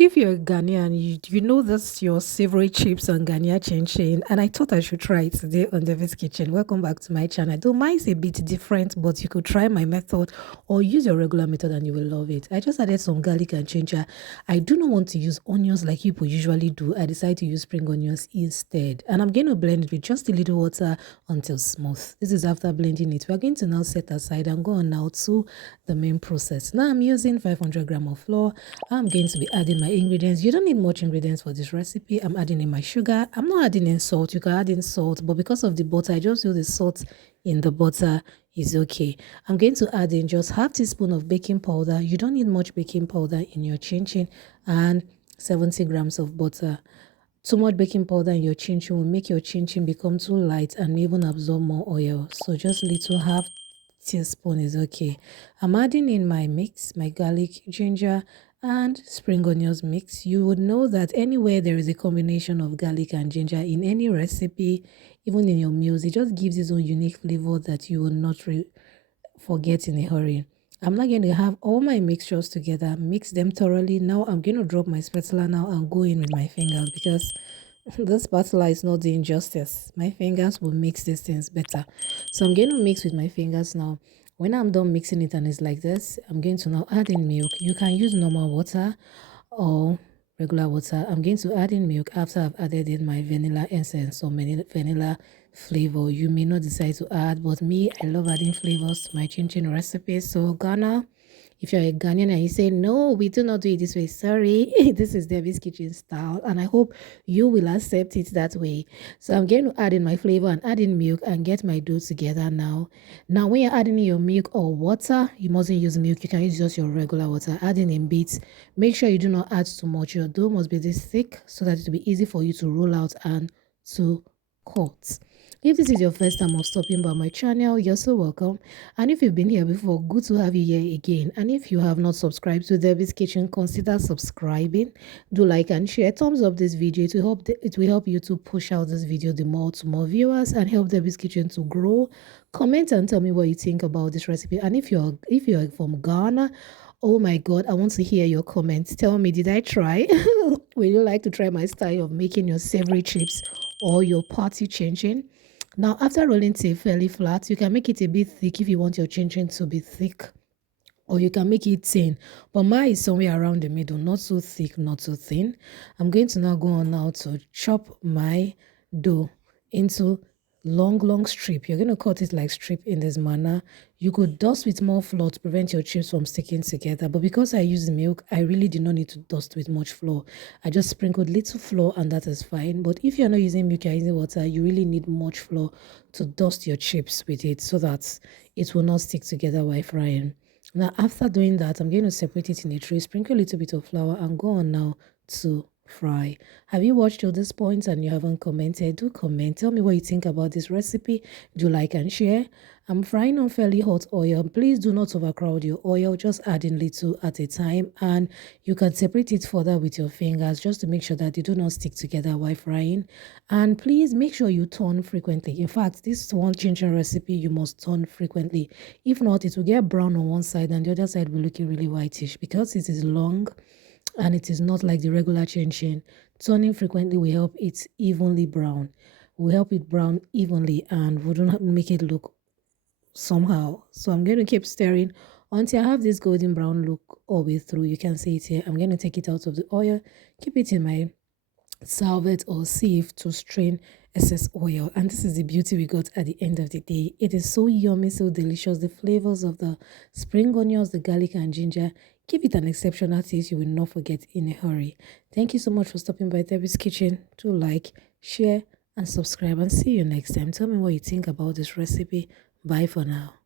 If you're a Ghanaian, you know that's your savory chips and Ghanaian chinchin, and I thought I should try it today on Debbie's Kitchen. Welcome back to my channel. Though mine is a bit different, but you could try my method or use your regular method and you will love it. I just added some garlic and ginger. I do not want to use onions like people usually do. I decided to use spring onions instead. And I'm going to blend it with just a little water until smooth. This is after blending it. We're going to now set aside and go on now to the main process. Now I'm using 500 grams of flour. I'm going to be adding my ingredients. You don't need much ingredients for this recipe. I'm adding in my sugar. I'm not adding in salt. You can add in salt, but because of the butter, I just use the salt in the butter is okay. I'm going to add in just half teaspoon of baking powder. You don't need much baking powder in your chinchin, and 70 grams of butter. Too much baking powder in your chinchin will make your chinchin become too light and even absorb more oil. So just little half teaspoon is okay. I'm adding in my mix, my garlic, ginger, and spring onions mix. You would know that anywhere there is a combination of garlic and ginger in any recipe, even in your meals, it just gives its own unique flavor that you will not forget in a hurry. I'm not going to have all my mixtures together, mix them thoroughly. Now I'm going to drop my spatula now and go in with my fingers because this spatula is not doing justice. My fingers will mix these things better. So I'm going to mix with my fingers now. When I'm done mixing it and it's like this, I'm going to now add in milk. You can use normal water or regular water. I'm going to add in milk after I've added in my vanilla essence or vanilla flavor. You may not decide to add, but me, I love adding flavors to my chinchin recipes. So Ghana, if you're a Ghanaian and you say, no, we do not do it this way, sorry, this is Debbie's Kitchen style, and I hope you will accept it that way. So I'm going to add in my flavor and add in milk and get my dough together now. Now, when you're adding in your milk or water, you mustn't use milk. You can use just your regular water. Adding in bits. Make sure you do not add too much. Your dough must be this thick so that it will be easy for you to roll out and to cut. If this is your first time of stopping by my channel, you're so welcome. And if you've been here before, good to have you here again. And if you have not subscribed to Debbie's Kitchen, consider subscribing. Do like and share. Thumbs up this video. It will help you to push out this video to more viewers and help Debbie's Kitchen to grow. Comment and tell me what you think about this recipe. And if you're from Ghana, oh my God, I want to hear your comments. Tell me, did I try? Would you like to try my style of making your savory chips or your party chinchin? Now, after rolling it fairly flat, you can make it a bit thick if you want your chinchin to be thick, or you can make it thin. But mine is somewhere around the middle, not so thick, not so thin. I'm going to now go on now to chop my dough into long strip. You're going to cut it like strip in this manner. You could dust with more flour to prevent your chips from sticking together, but because I use milk, I really did not need to dust with much flour. I just sprinkled little flour and that is fine. But if you're not using milk, you're using water, you really need much flour to dust your chips with it so that it will not stick together while frying. Now, after doing that, I'm going to separate it in a tray, sprinkle a little bit of flour, and go on now to fry. Have you watched till this point and you haven't commented? Do comment. Tell me what you think about this recipe. Do like and share. I'm frying on fairly hot oil. Please do not overcrowd your oil. Just add in little at a time, and you can separate it further with your fingers just to make sure that they do not stick together while frying. And please make sure you turn frequently. In fact, this one chinchin recipe, you must turn frequently. If not, it will get brown on one side and the other side will look really whitish because it is long and it is not like the regular chinchin. Turning frequently will help it evenly brown. Will help it brown evenly and will not make it look somehow. So I'm going to keep stirring until I have this golden brown look all the way through. You can see it here. I'm going to take it out of the oil, keep it in my salvet or sieve to strain excess oil, and this is the beauty we got at the end of the day. It is so yummy, so delicious. The flavors of the spring onions, the garlic and ginger give it an exceptional taste you will not forget in a hurry. Thank you so much for stopping by Debbie's Kitchen. Do like, share and subscribe, and see you next time. Tell me what you think about this recipe. Bye for now.